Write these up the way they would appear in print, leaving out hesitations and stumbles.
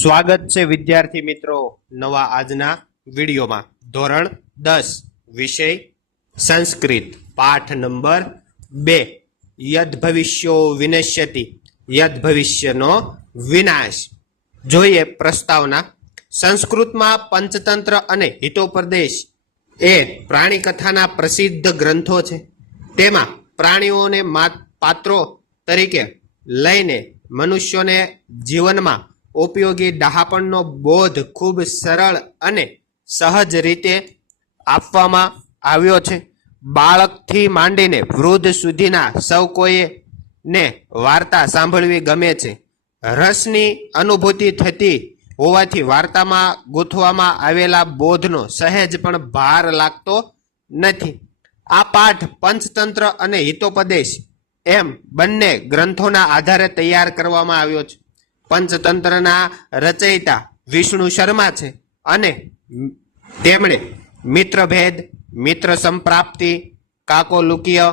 સ્વાગત છે વિદ્યાર્થી મિત્રો નવા આજના વિડીયોમાં. ધોરણ 10 વિષય સંસ્કૃત પાઠ નંબર 2 યદ ભવિષ્યો વિનશ્યતિ યદ ભવિષ્યનો વિનાશ. જોઈએ પ્રસ્તાવના. સંસ્કૃતમાં પંચતંત્ર અને હિતોપદેશ એ પ્રાણી કથાના પ્રસિદ્ધ ગ્રંથો છે. તેમાં પ્રાણીઓને પાત્રો તરીકે લઈને મનુષ્યોને જીવનમાં ઉપયોગી ડહાપણનો બોધ ખૂબ સરળ અને સહજ રીતે આપવામાં આવ્યો છે. બાળકથી માંડીને વૃદ્ધ સુધીના સૌ કોઈને વાર્તા સાંભળવી ગમે છે. રસની અનુભૂતિ થતી હોવાથી વાર્તામાં ગૂંથવામાં આવેલા બોધનો સહેજ પણ ભાર લાગતો નથી. આ પાઠ પંચતંત્ર અને હિતોપદેશ એમ બંને ગ્રંથોના આધારે તૈયાર કરવામાં આવ્યો છે. પંચતંત્રના રચયિતા વિષ્ણુ શર્મા છે અને તેમણે મિત્રભેદ, મિત્ર સંપ્રાપ્તિ, કાકોલુકીય,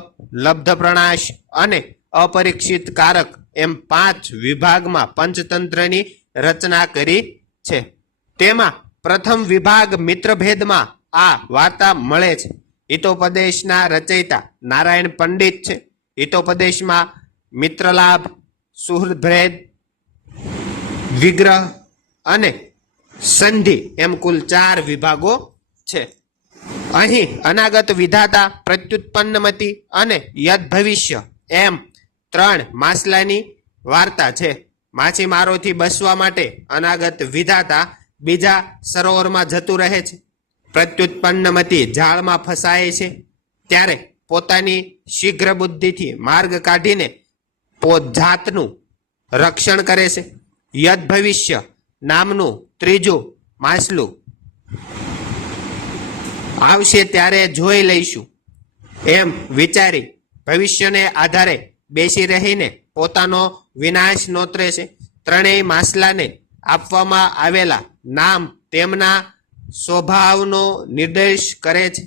લબ્ધપ્રણાશ અને અપરીક્ષિત કારક એમ 5 વિભાગમાં પંચતંત્રની રચના કરી છે. તેમાં પ્રથમ વિભાગ મિત્રભેદમાં આ વાર્તા મળે છે. હિતોપદેશના રચયિતા નારાયણ પંડિત છે. હિતોપદેશમાં મિત્રલાભ, સુહૃદભેદ, વિગ્રહ અને સંધિ એમ કુલ 4 વિભાગો છે. અહીં અનાગત વિધાતા, પ્રત્યુત્પન્નમતિ અને યદ ભવિષ્ય એમ 3 માસલાની વાર્તા છે. માછીમારોથી બચવા માટે અનાગત વિધાતા બીજા સરોવરમાં જતું રહે છે. પ્રત્યુત્પન્નમતિ જાળમાં ફસાય છે ત્યારે પોતાની શીઘ્ર બુદ્ધિથી માર્ગ કાઢીને જાતનું રક્ષણ કરે છે. યદ ભવિષ્ય નામનું ત્રીજું માસલું આવશે ત્યારે જોઈ લઈશું એમ વિચારી ભવિષ્યને આધારે બેસી રહીને પોતાનો વિનાશ નોતરે છે. ત્રણેય માસલાને આપવામાં આવેલા નામ તેમના સ્વભાવનો નિર્દેશ કરે છે.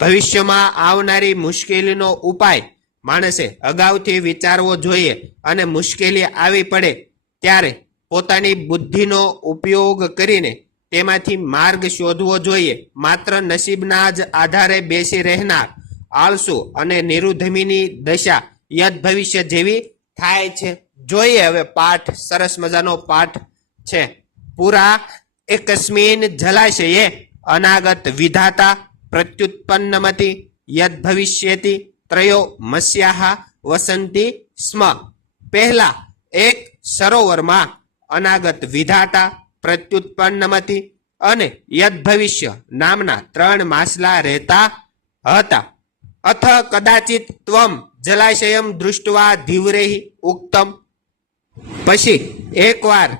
ભવિષ્યમાં આવનારી મુશ્કેલીનો ઉપાય માણસે અગાઉથી વિચારવો જોઈએ અને મુશ્કેલી આવી પડે ત્યારે પોતાની બુદ્ધિનો ઉપયોગ કરીને તેમાંથી માર્ગ શોધવો જોઈએ. માત્ર નસીબના જ આધારે બેસી રહેનાર આળસુ અને નિરુધમીની દશા યદ ભવિષ્ય જેવી થાય છે. જોઈએ હવે પાઠ. સરસ મજાનો પાઠ છે. પુરા એકસ્મિન જલાશયે અનાગત વિધાતા પ્રત્યુત્પન્નમતિ યદ ભવિષ્યતિ ત્રયો મસ્યાહ વસંતી સ્મ. પહેલા એક સરોવરમાં અનાગત વિધાતા, પ્રત્યુત્પન્નમતિ અને યદ ભવિષ્ય નામના 3 માસલા રહેતા હતા. અથ કદાચિત ત્વમ જલાશયમ દૃષ્ટવા ધીવરેહી ઉક્તમ. પછી એકવાર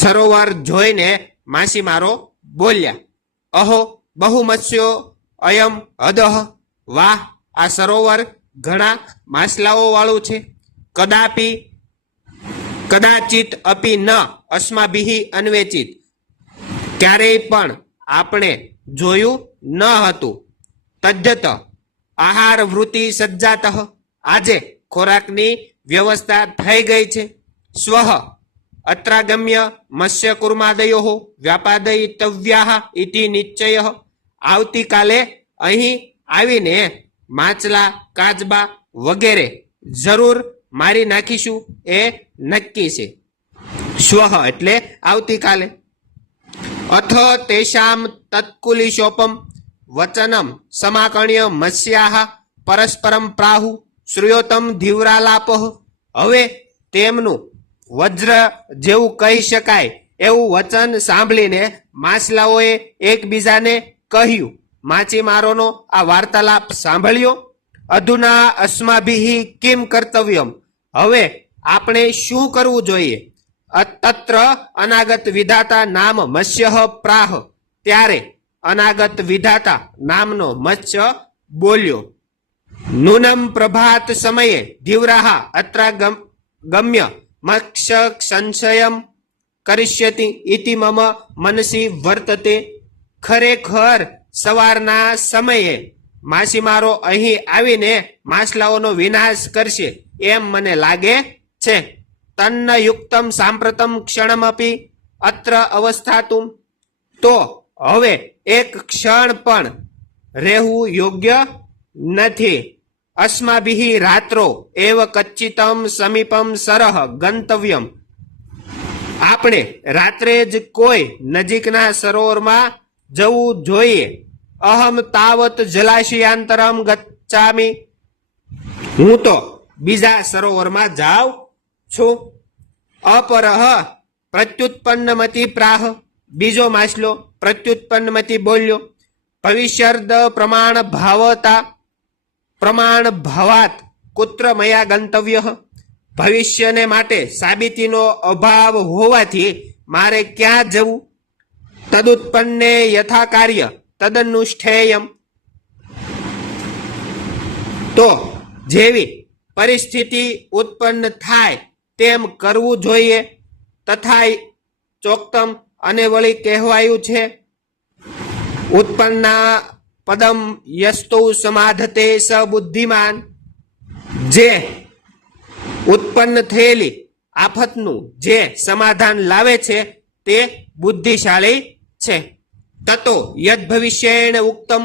સરોવર જોઈને માછીમારો બોલ્યા, અહો બહુ મત્સ્યો અયમ અદહ. વાહ, આ સરોવર ઘણા માછલાઓ વાળું છે. કદાચિત અપી ન અસ્માભિ અન્વેચિત. ક્યારેય પણ આપણે જોયું ન હતું. તદ્યત આહાર વૃત્તિ સજ્જાત. આજે ખોરાકની વ્યવસ્થા થઈ ગઈ છે. સ્વઃ અત્રાગમ્ય મત્સ્ય કુર્માદયો વ્યાપાદયિતવ્યા ઇતિ નિશ્ચય. આવતીકાલે અહીં આવીને માછલા, કાચબા વગેરે જરૂર મારી નાખીશું એ નક્કી છે. સ્વઃ એટલે આવતીકાલે. અથ તેષામ તત્કુલિશોપમ વચનમ સમાકર્ણ્ય મત્સ્યાહ પરસ્પરમ પ્રાહુ શ્રૂયોતમ ધીવરાલાપ. હવે તેમનું વજ્ર જેવું કહી શકાય એવું વચન સાંભળીને માછલાઓએ એકબીજાને કહ્યું, માછીમારોનો આ વાર્તાલાપ સાંભળ્યો? અધુના અસ્માભિ કિમ કર્તવ્યમ. હવે આપણે શું કરવું જોઈએ? તત્ર અનાગત વિધાતા નામ મત્સ્ય પ્રાહ. ત્યારે અનાગત વિધાતા નામનો મત્સ્ય બોલ્યો, નૂનમ પ્રભાત સમયે ધીવરાહ અત્ર ગમ્ય મત્સ્ય સંશયમ કરિષ્યતિ ઇતિ મમ મનસી વર્તતે. ખરેખર સવારના સમયે માછીમારો અહીં આવીને માછલાઓનો વિનાશ કરશે એમ મને લાગે છે. તન્ન યુક્તમ સાંપ્રતમ ક્ષણમપી અત્ર અવસ્થાતુમ. તો હવે એક ક્ષણ પણ રહેવું યોગ્ય નથી. અસ્માભિઃ રાત્રો એવ કચ્ચિતમ સમીપમ સરહ ગંતવ્યમ. આપણે રાત્રે જ કોઈ નજીકના સરોવરમાં જવું જોઈએ. અહમ તાવત જલાશયાંતરમ ગચ્છામિ. હું તો બીજા સરોવરમાં જાઉં છું. અપરહ પ્રત્યુત્પન્નમતી પ્રાહ. બીજો માછલો પ્રત્યુત્પન્નમતી બોલ્યો. ભવિષ્યર્દ પ્રમાણ ભાવાત કુત્ર મયા ગંતવ્ય. ભવિષ્યને માટે સાબિતીનો અભાવ હોવાથી મારે ક્યાં જવું. તદુત્પન્ને યથા કાર્ય તદનુષ્ઠેયમ. તો જેવી પરિસ્થિતિ ઉત્પન્ન થાય તેમ કરવું જોઈએ. તથા ચોક્તમ અને વળી કહેવાયું છે ઉત્પન્ના પદમ યસ્તુ સમાધતે સ બુદ્ધિમાન. જે ઉત્પન્ન થયેલી આફતનું જે સમાધાન લાવે છે તે બુદ્ધિશાળી છે. તતો યદ ભવિષ્યેણ ઉક્તમ.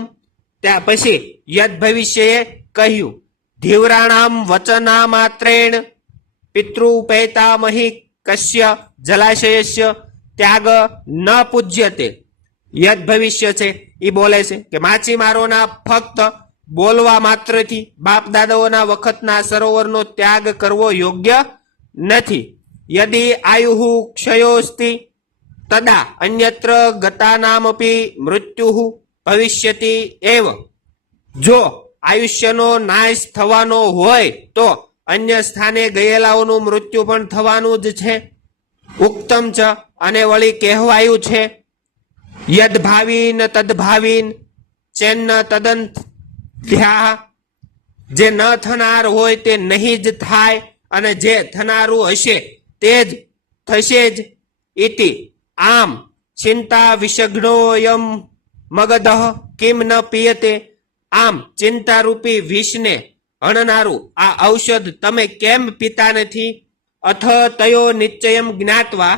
ત્યાં પછી યદ ભવિષ્યએ કહ્યું ધીવરાણામ વચના માત્રેણ પિતૃપૈતામહી કસ્ય જલાશયસ્ય ત્યાગ ન પૂજ્યતે. યદ ભવિષ્ય છે એ બોલે છે કે માછીમારોના ફક્ત બોલવા માત્રથી બાપ દાદાઓના વખતના સરોવરનો ત્યાગ કરવો યોગ્ય નથી. યદિ આયુઃ ક્ષયોસ્તિ તદા અન્યત્ર ગતાનામપી મૃત્યુ ભવિષ્યતિ એવ. જો આયુષ્યનો નાશ થવાનો હોય તો અન્ય સ્થાને ગયેલાઓનું મૃત્યુ પણ થવાનું જ છે. ઉક્તમ ચ અને વળી કહેવાયું છે યદ ભાવીન તદભાવીન ચેન્ન તદંત્યા. જે ન થનાર હોય તે નહીં જ થાય અને જે થનારું હશે તે જ થશે જ. ઇતિ આમ ચિંતા વિષઘ્નોયમ મગદઃ કિમ ન પિયતે. આમ ચિંતારૂપી વિષને હણનારું આ ઔષધ તમે કેમ પીતા નથી. અથ તયો નિશ્ચયમ જ્ઞાત્વા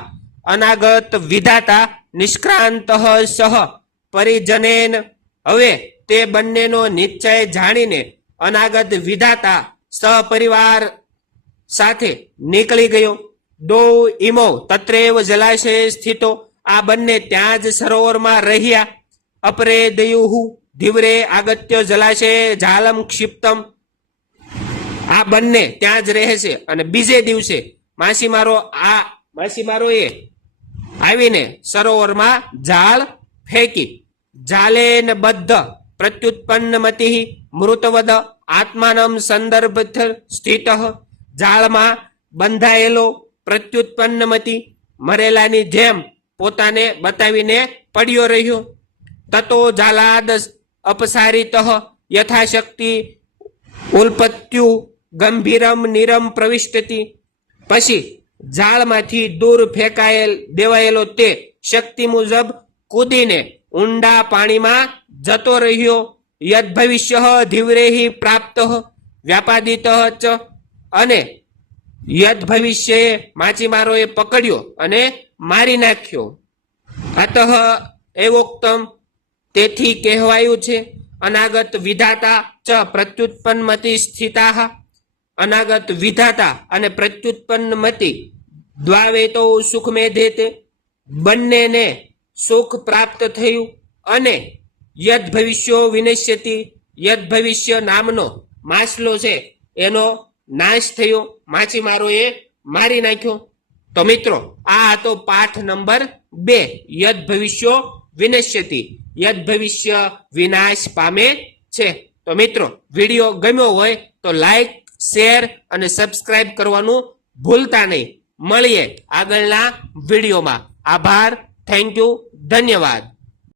અનાગત વિધાતા નિષ્ક્રાંત સહ પરિજનેન. હવે તે બંનેનો નિશ્ચય જાણીને અનાગત વિધાતા સહપરિવાર સાથે નીકળી ગયો. દો ઇમો તત્રેવ જલાશય સ્થિતો. આ બંને ત્યાં જ સરોવરમાં રહ્યા. અપરે દયુહુ ધીવરે આગત્ય જલાશય જાલમ ક્ષિપ્તમ. આ બંને ત્યાં જ રહે છે અને બીજે દિવસે માછીમારોએ આવીને સરોવરમાં જાળ ફેંકી. જાલેન બદ્ધ પ્રત્યુત્પન્નમતિ મૃતવદ આત્માનમ સંદર્ભ સ્થિત. જાળમાં બંધાયેલો પ્રત્યુત્પન્નમતી મરેલાની જેમ પોતાને બતાવીને પડ્યો રહ્યો. તતો જાલાદ અપસારિત યથાશક્તિ ઉલ્પત્યુ ગંભીરમ નિરમ પ્રવિષ્ટતિ. પછી જાળમાંથી દૂર દેવાયેલો તે શક્તિ મુજબ કૂદીને ઊંડા પાણીમાં જતો રહ્યો. યદ ભવિષ્ય ધીવરેહી પ્રાપ્ત વ્યાપાદિત ચ. અને યદ ભવિષ્યએ માછીમારોએ પકડ્યો અને મારી નાખ્યો. અતઃ એવોક્તમ તેથી કહેવાયું છે અનાગત વિધાતા ચ પ્રત્યુત્પન્નમતિ સ્થિતા. અનાગત વિધાતા અને પ્રત્યુત્પન્નમતિ દ્વાવેતો સુખ મેધેતે. બંનેને સુખ પ્રાપ્ત થયું. અને યદ ભવિષ્યો વિનશ્યતિ. યદ ભવિષ્ય નામનો માછલો છે એનો નાશ થયો. માછીમારોએ મારી નાખ્યો. તો મિત્રો આ હતો પાઠ નંબર 2 યદ ભવિષ્યો વિનશ્યતિ. યદ ભવિષ્ય વિનાશ પામે છે. તો મિત્રો વિડીયો ગમ્યો હોય તો લાઈક શેર અને સબસ્ક્રાઇબ કરવાનું ભૂલતા નહીં. મળીએ આગળના વિડીયોમાં. આભાર. Thank you. ધન્યવાદ.